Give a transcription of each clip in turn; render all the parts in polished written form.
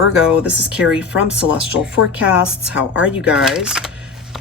Virgo, this is Carrie from Celestial Forecasts. How are you guys?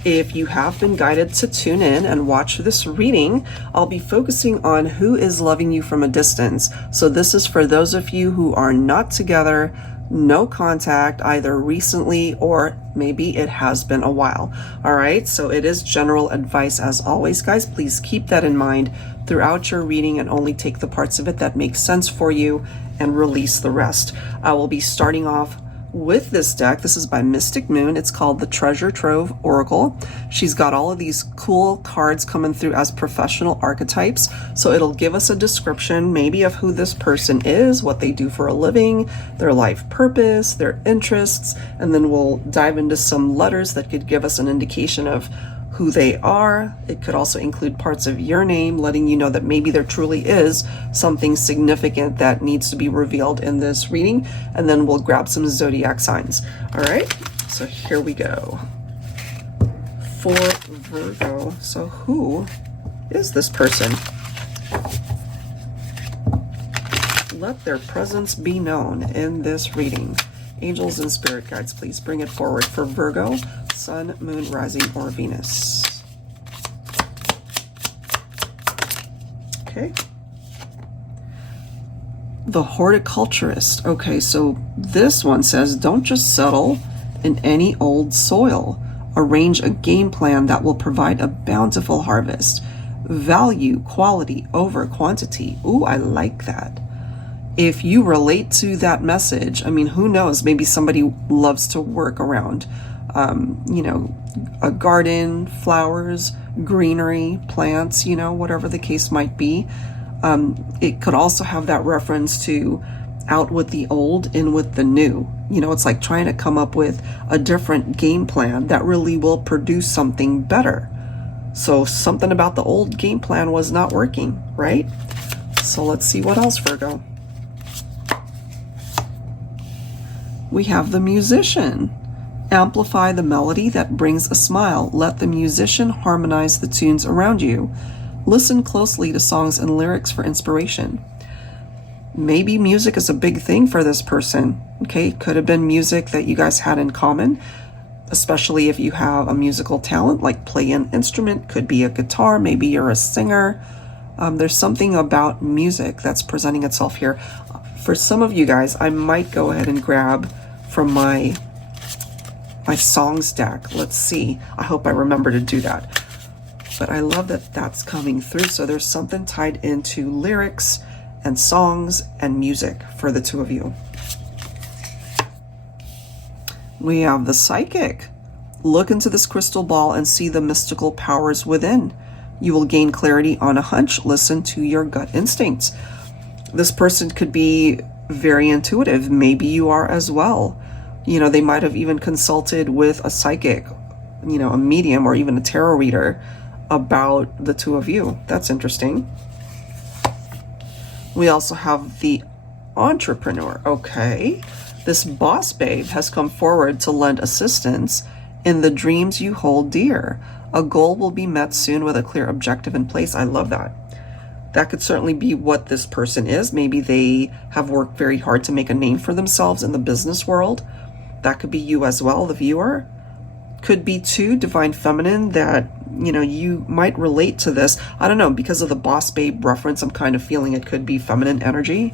If you have been guided to tune in and watch this reading, I'll be focusing on who is loving you from a distance. So this is for those of you who are not together, no contact, either recently or maybe it has been a while. All right, so it is general advice as always, guys. Please keep that in mind throughout your reading and only take the parts of it that make sense for you and release the rest. I will be starting off with this deck. This is by Mystic Moon. It's called the Treasure Trove Oracle. She's got all of these cool cards coming through as professional archetypes. So it'll give us a description maybe of who this person is, what they do for a living, their life purpose, their interests, and then we'll dive into some letters that could give us an indication of who they are. It could also include parts of your name, letting you know that maybe there truly is something significant that needs to be revealed in this reading. And then we'll grab some zodiac signs. All right, so here we go. For Virgo, so who is this person? Let their presence be known in this reading. Angels and spirit guides, please bring it forward for Virgo, Sun, Moon, Rising, or Venus. Okay. The horticulturist. Okay, so this one says, don't just settle in any old soil. Arrange a game plan that will provide a bountiful harvest. Value quality over quantity. Ooh, I like that. If you relate to that message, I mean, who knows, maybe somebody loves to work around, you know, a garden, flowers, greenery, plants, you know, whatever the case might be. It could also have that reference to out with the old, in with the new. You know, it's like trying to come up with a different game plan that really will produce something better. So something about the old game plan was not working, right? So let's see what else, Virgo. We have the musician. Amplify the melody that brings a smile. Let the musician harmonize the tunes around you. Listen closely to songs and lyrics for inspiration. Maybe music is a big thing for this person. Okay, could have been music that you guys had in common, especially if you have a musical talent, like play an instrument, could be a guitar, maybe you're a singer. There's something about music that's presenting itself here. For some of you guys, I might go ahead and grab from my songs deck. Let's see. I hope I remember to do that. But I love that that's coming through. So there's something tied into lyrics and songs and music for the two of you. We have the psychic. Look into this crystal ball and see the mystical powers within. You will gain clarity on a hunch. Listen to your gut instincts. This person could be very intuitive. Maybe you are as well. You know, they might have even consulted with a psychic, you know, a medium, or even a tarot reader about the two of you. That's interesting. We also have the entrepreneur. Okay. This boss babe has come forward to lend assistance in the dreams you hold dear. A goal will be met soon with a clear objective in place. I love that. That could certainly be what this person is. Maybe they have worked very hard to make a name for themselves in the business world. That could be you as well, the viewer. Could be too, divine feminine, that, you know, you might relate to this. I don't know, because of the boss babe reference, I'm kind of feeling it could be feminine energy.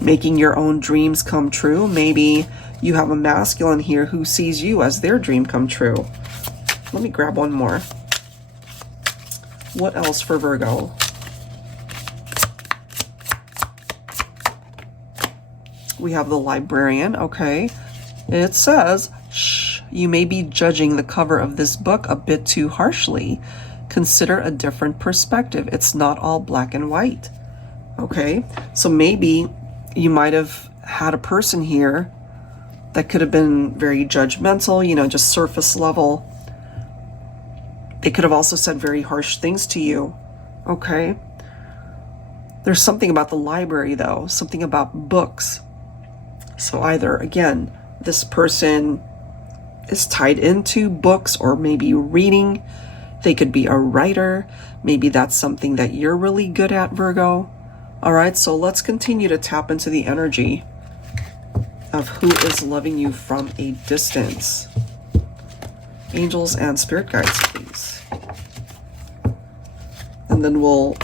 Making your own dreams come true. Maybe you have a masculine here who sees you as their dream come true. Let me grab one more. What else for Virgo? We have the librarian. Okay. It says, shh, you may be judging the cover of this book a bit too harshly. Consider a different perspective. It's not all black and white. Okay. So maybe you might have had a person here that could have been very judgmental, you know, just surface level. They could have also said very harsh things to you. Okay. There's something about the library, though, something about books. So either, again, this person is tied into books or maybe reading. They could be a writer. Maybe that's something that you're really good at, Virgo. All right, so let's continue to tap into the energy. of who is loving you from a distance. Angels and spirit guides, please. And then we'll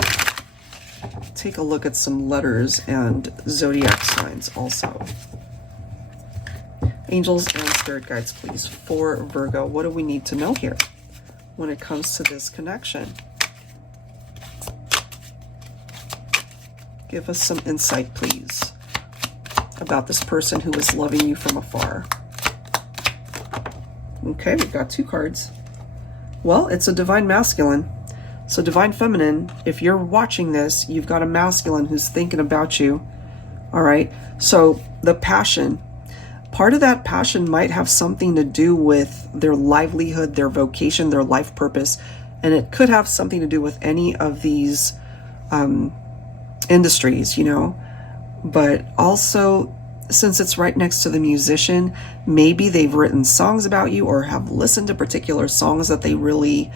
take a look at some letters and zodiac signs also. Angels and spirit guides, please, for Virgo. What do we need to know here when it comes to this connection? Give us some insight, please, about this person who is loving you from afar. Okay, we've got 2 cards. Well, it's a divine masculine. So divine feminine, if you're watching this, you've got a masculine who's thinking about you. All right. So the passion, part of that passion might have something to do with their livelihood, their vocation, their life purpose. And it could have something to do with any of these industries, you know. But also, since it's right next to the musician, maybe they've written songs about you or have listened to particular songs that they really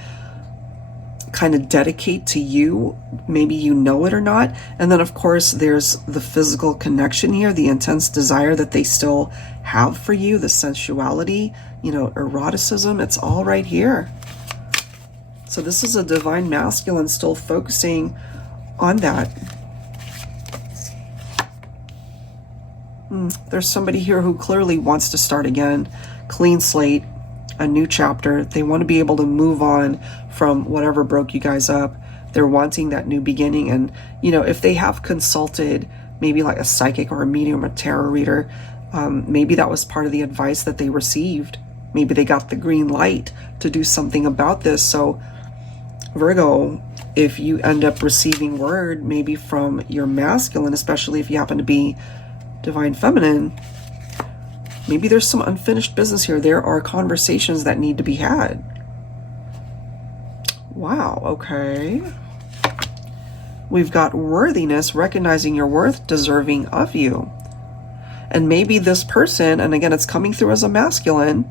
kind of dedicate to you. Maybe you know it or not. And then of course there's the physical connection here, the intense desire that they still have for you, the sensuality, you know, eroticism. It's all right here. So this is a divine masculine still focusing on that. There's somebody here who clearly wants to start again, clean slate, a new chapter. They want to be able to move on from whatever broke you guys up. They're wanting that new beginning. And, you know, if they have consulted maybe like a psychic or a medium or tarot reader, maybe that was part of the advice that they received. Maybe they got the green light to do something about this. So Virgo, if you end up receiving word maybe from your masculine, especially if you happen to be divine feminine, maybe there's some unfinished business here. There are conversations that need to be had. Wow, okay. We've got worthiness, recognizing your worth, deserving of you. And maybe this person, and again, it's coming through as a masculine,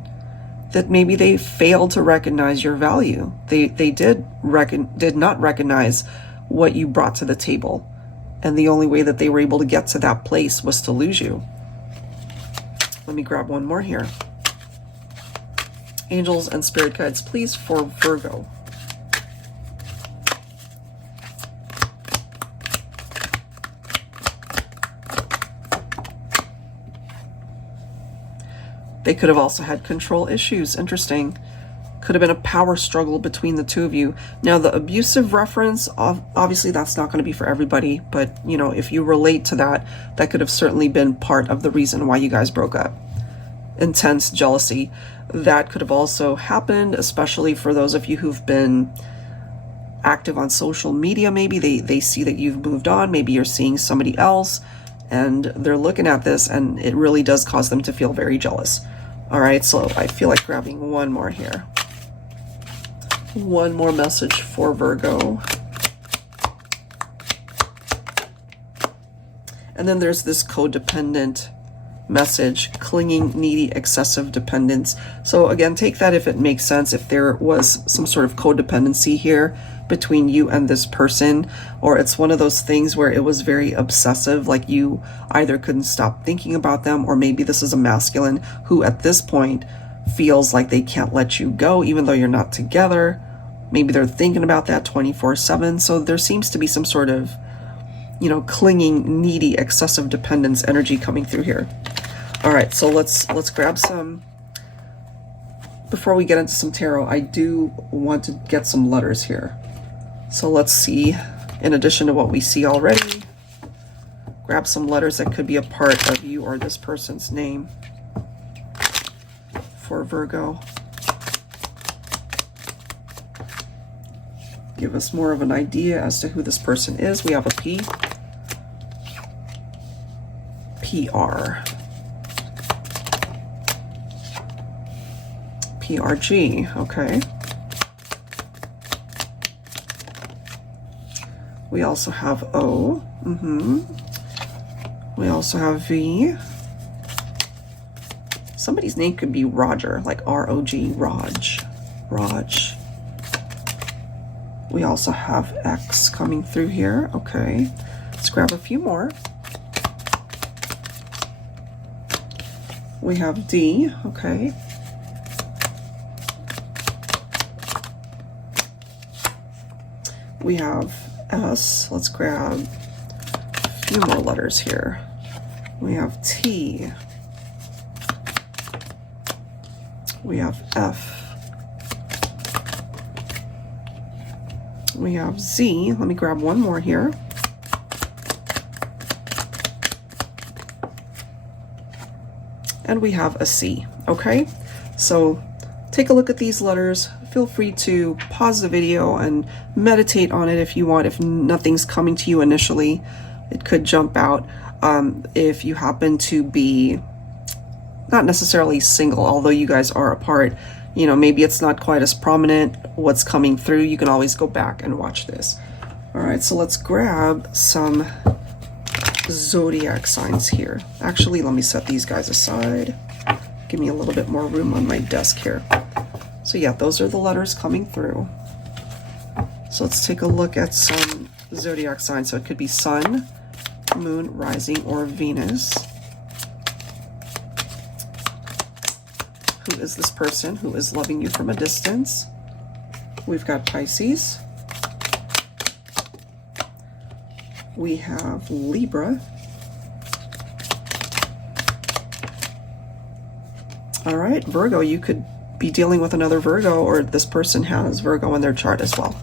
that maybe they failed to recognize your value. They did not recognize what you brought to the table. And the only way that they were able to get to that place was to lose you. Let me grab one more here. Angels and spirit guides, please, for Virgo. They could have also had control issues. Interesting. Could have been a power struggle between the two of you. Now, the abusive reference, obviously that's not going to be for everybody, but, you know, if you relate to that, that could have certainly been part of the reason why you guys broke up. Intense jealousy. That could have also happened, especially for those of you who've been active on social media. Maybe they see that you've moved on. Maybe you're seeing somebody else, and they're looking at this, and it really does cause them to feel very jealous. All right, so I feel like grabbing one more here. One more message for Virgo. And then there's this codependent message, clinging, needy, excessive dependence. So again, take that if it makes sense, if there was some sort of codependency here between you and this person, or it's one of those things where it was very obsessive, like you either couldn't stop thinking about them, or maybe this is a masculine who at this point feels like they can't let you go even though you're not together. Maybe they're thinking about that 24/7. So there seems to be some sort of, you know, clinging, needy, excessive dependence energy coming through here. All right, so let's grab some. Before we get into some tarot, I do want to get some letters here. So let's see, in addition to what we see already, grab some letters that could be a part of you or this person's name for Virgo. Give us more of an idea as to who this person is. We have a P. PR. PRG, okay. We also have O. We also have V. Somebody's name could be Roger, like R-O-G, Raj. We also have X coming through here. Okay, let's grab a few more. We have D, okay. We have S. Let's grab a few more letters here. We have T. We have F. We have Z. Let me grab one more here. And we have a C, okay? So take a look at these letters. Feel free to pause the video and meditate on it if you want. If nothing's coming to you initially, it could jump out. If you happen to be not necessarily single, although you guys are apart, you know, maybe it's not quite as prominent what's coming through, you can always go back and watch this. All right, so let's grab some zodiac signs here. Actually, let me set these guys aside. Give me a little bit more room on my desk here. So yeah, those are the letters coming through. So let's take a look at some zodiac signs. So it could be Sun, Moon, Rising, or Venus. Who is this person who is loving you from a distance? We've got Pisces. We have Libra. All right, Virgo, you could be dealing with another Virgo, or this person has Virgo in their chart as well.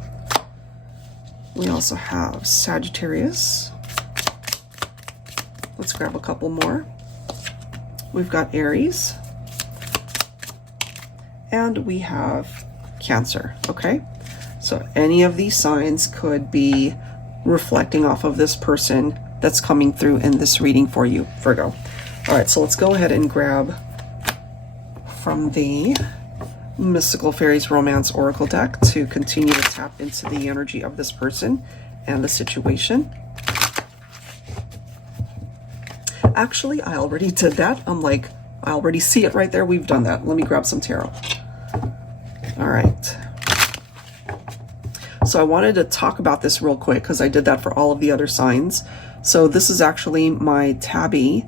We also have Sagittarius. Let's grab a couple more. We've got Aries. And we have Cancer, okay? So any of these signs could be reflecting off of this person that's coming through in this reading for you, Virgo. All right, so let's go ahead and grab from the Mystical Fairies Romance Oracle deck to continue to tap into the energy of this person and the situation. Actually, I already did that. I'm like, I already see it right there. We've done that. Let me grab some tarot. All right. So I wanted to talk about this real quick because I did that for all of the other signs. So this is actually my Tabby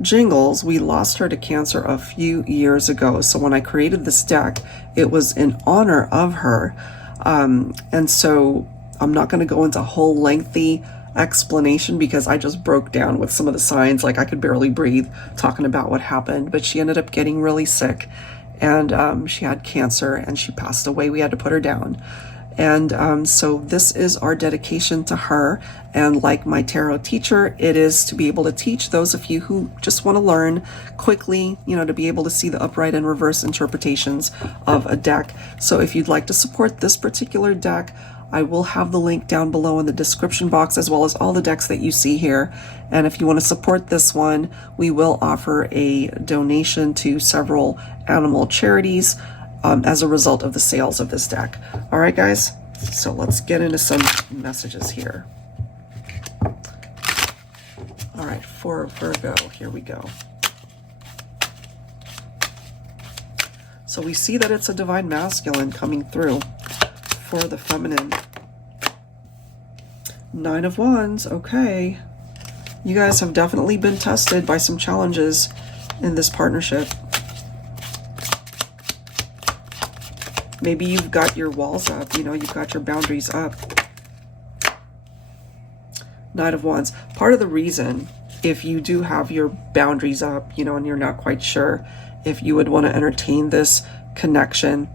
Jingles. We lost her to cancer a few years ago. So when I created this deck, it was in honor of her. And so I'm not going to go into a whole lengthy explanation because I just broke down with some of the signs. Like I could barely breathe talking about what happened, but she ended up getting really sick and she had cancer and she passed away. We had to put her down. And so this is our dedication to her. And like my tarot teacher, it is to be able to teach those of you who just want to learn quickly, you know, to be able to see the upright and reverse interpretations of a deck. So if you'd like to support this particular deck, I will have the link down below in the description box, as well as all the decks that you see here. And if you want to support this one, we will offer a donation to several animal charities as a result of the sales of this deck. All right, guys, so let's get into some messages here. All right, for Virgo, here we go. So we see that it's a divine masculine coming through for the feminine. 9 of Wands, okay. You guys have definitely been tested by some challenges in this partnership. Maybe you've got your walls up, you know, you've got your boundaries up. 9 of Wands. Part of the reason, if you do have your boundaries up, you know, and you're not quite sure if you would want to entertain this connection,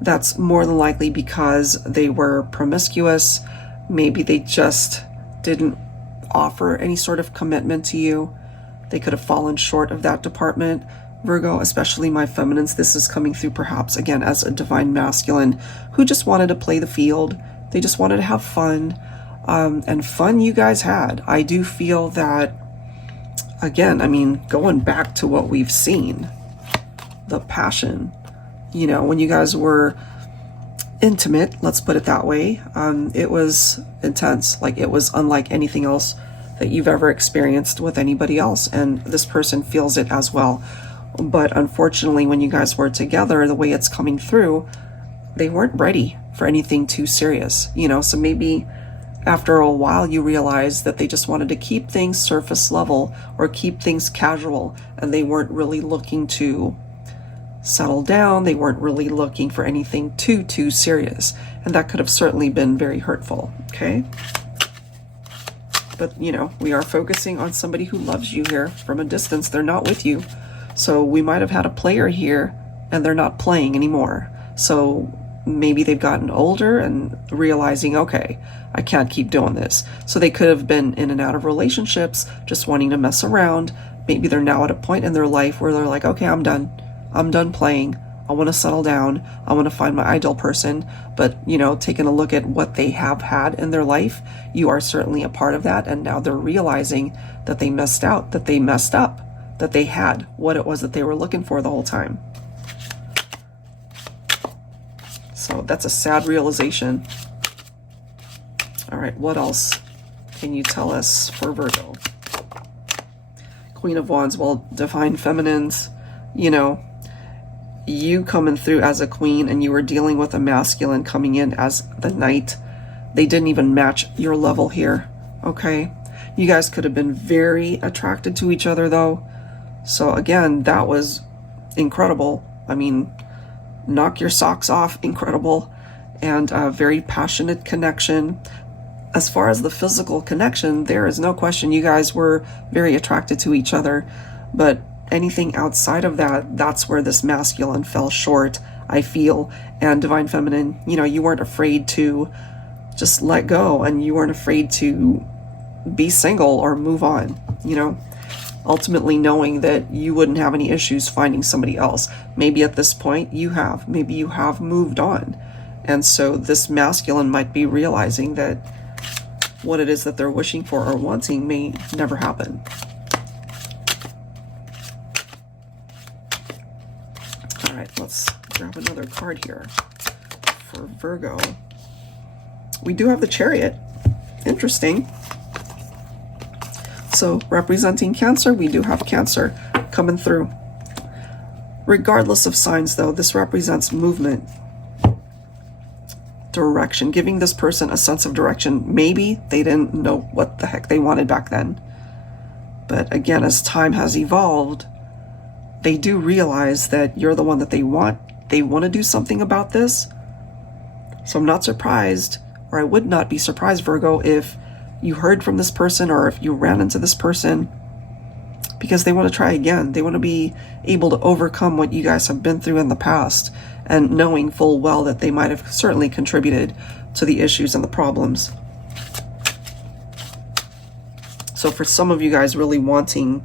that's more than likely because they were promiscuous. Maybe they just didn't offer any sort of commitment to you. They could have fallen short of that department. Virgo, especially my feminines, this is coming through perhaps again as a divine masculine who just wanted to play the field. They just wanted to have fun. And fun you guys had. I do feel that, again, I mean, going back to what we've seen, the passion, you know, when you guys were intimate, let's put it that way, it was intense. Like it was unlike anything else that you've ever experienced with anybody else. And this person feels it as well. But unfortunately, when you guys were together, the way it's coming through, they weren't ready for anything too serious, you know, so maybe after a while you realize that they just wanted to keep things surface level or keep things casual, and they weren't really looking to settle down. They weren't really looking for anything too serious, and that could have certainly been very hurtful. Okay, but you know, we are focusing on somebody who loves you here from a distance. They're not with you, so we might have had a player here and they're not playing anymore. So maybe they've gotten older and realizing, okay, I can't keep doing this. So they could have been in and out of relationships, just wanting to mess around. Maybe they're now at a point in their life where they're like, okay, I'm done playing. I want to settle down. I want to find my ideal person. But, you know, taking a look at what they have had in their life, you are certainly a part of that. And now they're realizing that they messed out, that they messed up, that they had what it was that they were looking for the whole time. So that's a sad realization. All right, what else can you tell us for Virgo? Queen of Wands, well, divine feminines, you know, you coming through as a queen and you were dealing with a masculine coming in as the knight. They didn't even match your level here, okay? You guys could have been very attracted to each other though. So again, that was incredible. I mean, knock your socks off, incredible, and a very passionate connection. As far as the physical connection, there is no question you guys were very attracted to each other, but anything outside of that, that's where this masculine fell short, I feel. And divine feminine, you know, you weren't afraid to just let go, and you weren't afraid to be single or move on, you know, ultimately knowing that you wouldn't have any issues finding somebody else. Maybe at this point you have, maybe you have moved on. And so this masculine might be realizing that what it is that they're wishing for or wanting may never happen. All right, let's grab another card here for Virgo. We do have the Chariot. Interesting. So representing Cancer, we do have Cancer coming through. Regardless of signs though, this represents movement, direction, giving this person a sense of direction. Maybe they didn't know what the heck they wanted back then. But again, as time has evolved, they do realize that you're the one that they want. They want to do something about this. So I'm not surprised, or I would not be surprised, Virgo, if you heard from this person or if you ran into this person, because they want to try again. They want to be able to overcome what you guys have been through in the past, and knowing full well that they might have certainly contributed to the issues and the problems. So for some of you guys really wanting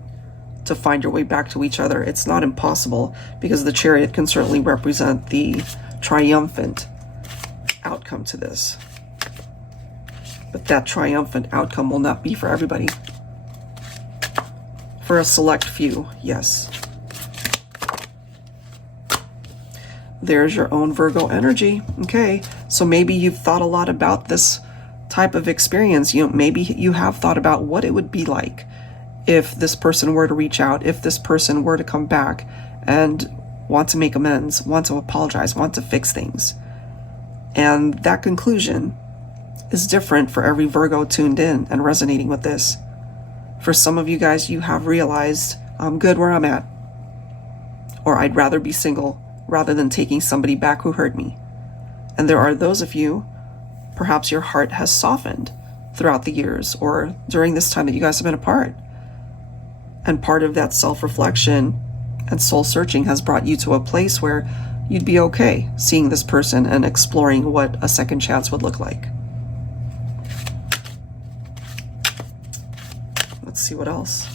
to find your way back to each other, it's not impossible, because the Chariot can certainly represent the triumphant outcome to this. But that triumphant outcome will not be for everybody. For a select few, yes. There's your own Virgo energy. Okay, so maybe you've thought a lot about this type of experience. You know, maybe you have thought about what it would be like if this person were to reach out, if this person were to come back and want to make amends, want to apologize, want to fix things. And that conclusion is different for every Virgo tuned in and resonating with this. For some of you guys, you have realized, I'm good where I'm at, or I'd rather be single rather than taking somebody back who hurt me. And there are those of you, perhaps your heart has softened throughout the years or during this time that you guys have been apart. And part of that self-reflection and soul searching has brought you to a place where you'd be okay seeing this person and exploring what a second chance would look like. Let's see what else.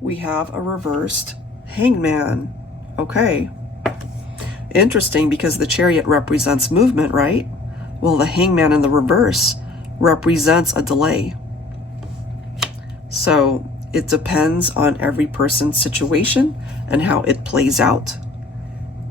We have a reversed Hangman. Okay. Interesting, because the Chariot represents movement, right? Well, the Hangman in the reverse represents a delay. So it depends on every person's situation and how it plays out.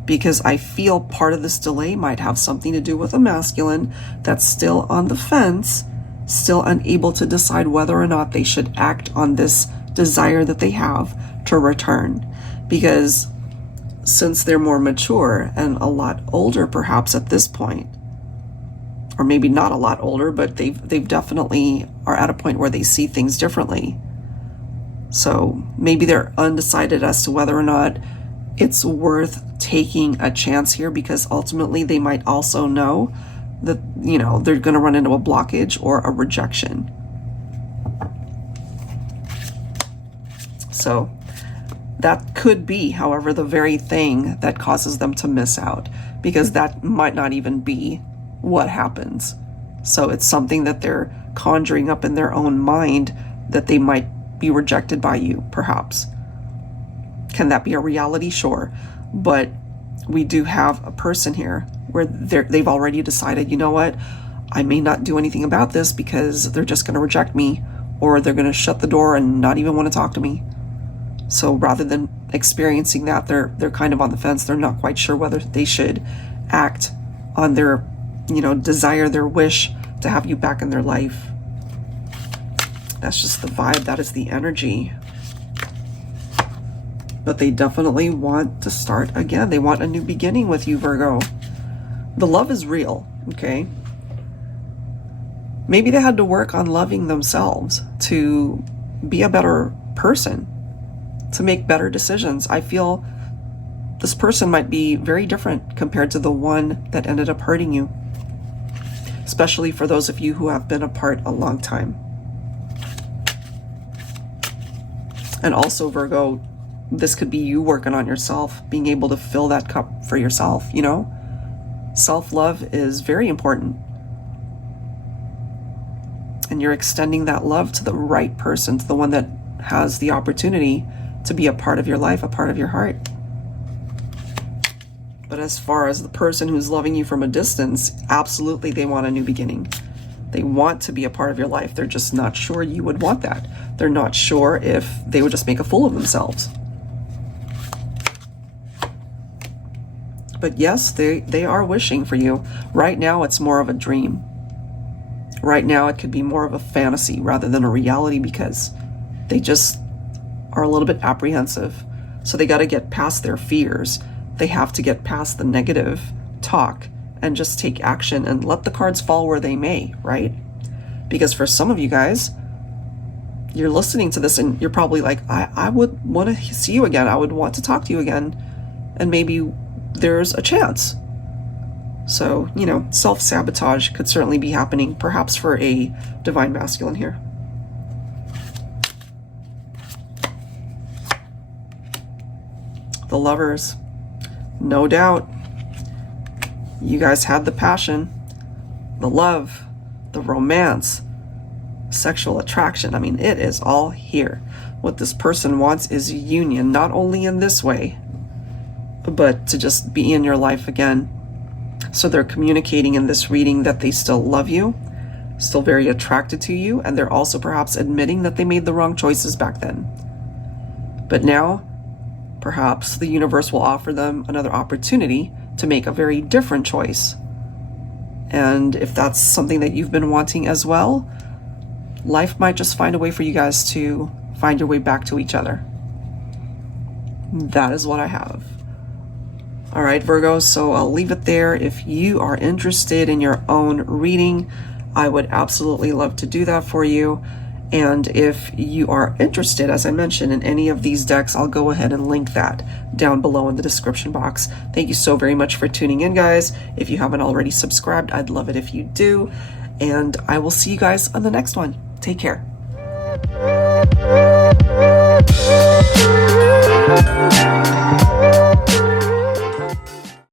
Because I feel part of this delay might have something to do with a masculine that's still on the fence, still unable to decide whether or not they should act on this desire that they have to return. Because since they're more mature and a lot older perhaps at this point, or maybe not a lot older, but they've definitely are at a point where they see things differently. So maybe they're undecided as to whether or not it's worth taking a chance here, because ultimately they might also know that, you know, they're going to run into a blockage or a rejection. So that could be, however, the very thing that causes them to miss out, because that might not even be what happens. So it's something that they're conjuring up in their own mind, that they might be rejected by you, perhaps. Can that be a reality? Sure. But we do have a person here where they've already decided, you know what, I may not do anything about this because they're just going to reject me, or they're going to shut the door and not even want to talk to me. So rather than experiencing that, they're kind of on the fence. They're not quite sure whether they should act on their, you know, desire, their wish to have you back in their life. That's just the vibe. That is the energy. But they definitely want to start again. They want a new beginning with you, Virgo. The love is real, okay? Maybe they had to work on loving themselves to be a better person, to make better decisions. I feel this person might be very different compared to the one that ended up hurting you, especially for those of you who have been apart a long time. And also, Virgo, this could be you working on yourself, being able to fill that cup for yourself, you know? Self-love is very important. And you're extending that love to the right person, to the one that has the opportunity to be a part of your life, a part of your heart. But as far as the person who's loving you from a distance, absolutely they want a new beginning. They want to be a part of your life. They're just not sure you would want that. They're not sure if they would just make a fool of themselves. But yes, they are wishing for you. Right now, it's more of a dream. Right now, it could be more of a fantasy rather than a reality, because they just are a little bit apprehensive. So they got to get past their fears. They have to get past the negative talk and just take action and let the cards fall where they may, right? Because for some of you guys, you're listening to this and you're probably like, I would want to see you again. I would want to talk to you again. And maybe there's a chance. So, you know, self-sabotage could certainly be happening, perhaps for a divine masculine here. The Lovers. No doubt. You guys had the passion, the love, the romance, sexual attraction. I mean, it is all here. What this person wants is union, not only in this way, but to just be in your life again. So they're communicating in this reading that they still love you, still very attracted to you, and they're also perhaps admitting that they made the wrong choices back then. But now, perhaps the universe will offer them another opportunity to make a very different choice. And if that's something that you've been wanting as well, life might just find a way for you guys to find your way back to each other. That is what I have. All right, Virgo, so I'll leave it there. If you are interested in your own reading, I would absolutely love to do that for you. And if you are interested, as I mentioned, in any of these decks, I'll go ahead and link that down below in the description box. Thank you so very much for tuning in, guys. If you haven't already subscribed, I'd love it if you do. And I will see you guys on the next one. Take care.